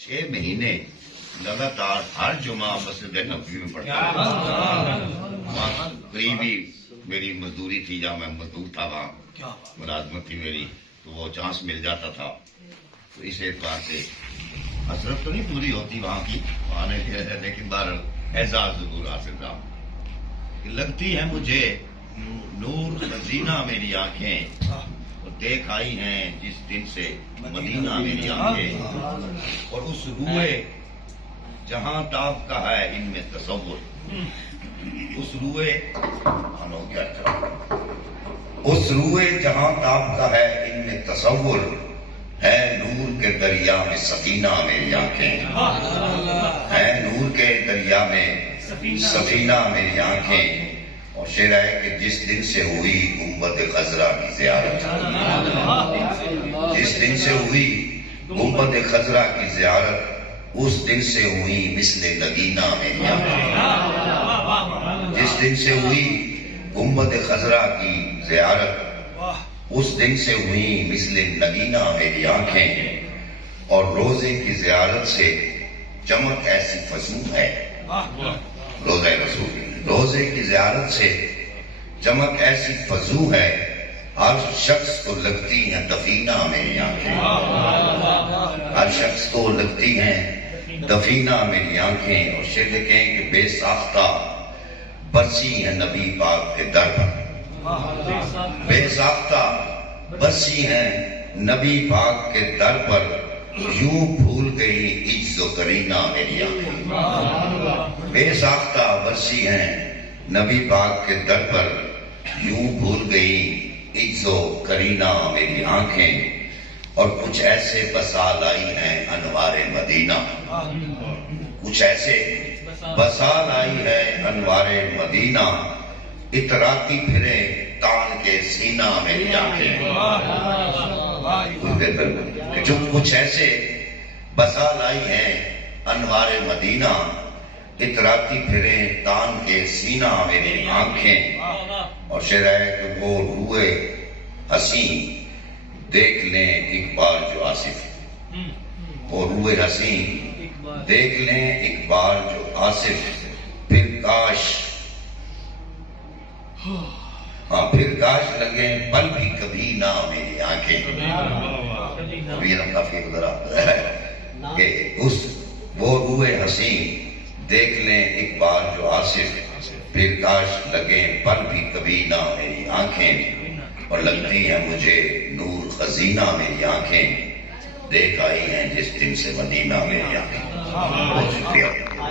6 مہینے لگاتار ہر جمعہ مسجد نبوی میں پڑھتا ہوں. وہاں قریبی میری مزدوری تھی، جہاں میں مزدور تھا وہاں ملازمت تھی میری، تو وہ چانس مل جاتا تھا. تو اس اعتبار سے حسرت تو نہیں پوری ہوتی وہاں کی آنے کی، لیکن بہرحال اعزاز ضرور حاصل رہا. لگتی ہے مجھے نور خزینہ میری آنکھیں، اور دیکھ آئی ہیں جس دن سے مدینہ میری آنکھیں، اور اس روئے جہاں تاب کا ہے ان میں تصور، اس روئے جہاں تاب کا ہے ان میں تصور، ہے نور کے دریا میں سفینہ میری آنکھیں، ہے نور کے دریا میں سفینہ میری آنکھیں. اور شعر ہے کہ جس دن سے ہوئی گنبد خضرا کی زیارت، جس دن سے ہوئی گنبد خضرا کی زیارت، اس دن سے ہوئی مثل نگینہ میری آنکھیں. جس دن سے ہوئی گنبد خضرا کی زیارت، اس دن سے ہوئی مثل نگینہ میری آنکھیں. اور روزے کی زیارت سے چمک ایسی فزوں ہے، روزہ رسول، روزے کی زیارت سے چمک ایسی فزوں ہے، ہر شخص کو لگتی ہیں دفینہ میری آنکھیں، ہر شخص کو لگتی ہیں دفینہ میری آنکھیں. اور شعر لکھیں کہ بے ساختہ برسی ہیں نبی پاک کے در پر، بے ساختہ برسی ہیں نبی پاک کے در پر، یوں بھول گئی عجز و کرینہ میری آنکھیں. بے ساختہ برسی ہیں نبی پاک کے در پر، یوں بھول گئی عجز و کرینہ میری آنکھیں. اور کچھ ایسے بسا لائی ہیں انوار مدینہ، کچھ ایسے بسا لائی ہے انوار مدینہ، اتراتی پھرے تان کے سینہ میری آنکھیں. جو کچھ ایسے بسا لائی ہیں انوار مدینہ، اتراتی پھرے تان کے سینہ میری آنکھیں. اور شعر ہے کہ وہ روئے حسین دیکھ لیں ایک بار جو آصف، وہ روئے حسین دیکھ لیں ایک بار جو آصف، پھر کاش، پھر کاش لگے پل بھی کبھی نہ میری آنکھیں. ابھی ہم کافی گزرا کہ اس وہ روئے حسین دیکھ لیں ایک بار جو آصف، پھر کاش لگے پل بھی کبھی نہ میری آنکھیں. اور لگتی ہے مجھے نور خزینہ میری آنکھیں، دیکھ آئی ہیں جس دن سے مدینہ میری آنکھیں. بہت شکریہ.